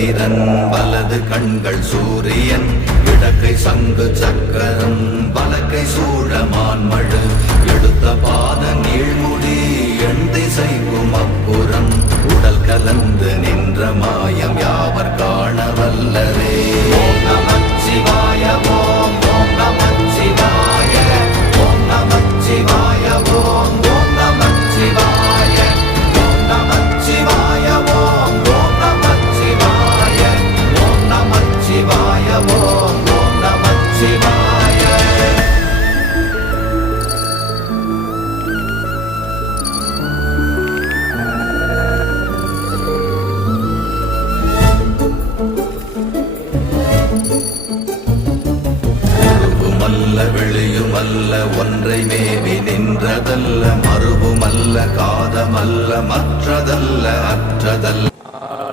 சந்திரன் வலது கண்கள் சூரியன் இடக்கை சங்கு சக்கரம் வலக்கை சூழமான்மழு எடுத்த பாத நீழ்முடி எண் திசைக்கும் அப்புறம் உடல் கலந்து நின்ற மாயம் யாவர் காண வல்லரே. ஓம் நமச்சிவாய ஓம் ஓம் நமச்சிவாய ஓம் நமச்சிவாய ஓம் ஓம் நமச்சிவாய ஓம் நமச்சிவாய ஓம் ஓம் நமச்சிவாய ஓம் நமச்சிவாய ஓம் ஓம் நமச்சிவாய. வெளியுமல்ல ஒன்றை மேவி நின்றதல்ல மறுவுமல்ல காதமல்ல மற்றதல்ல அற்றதல்ல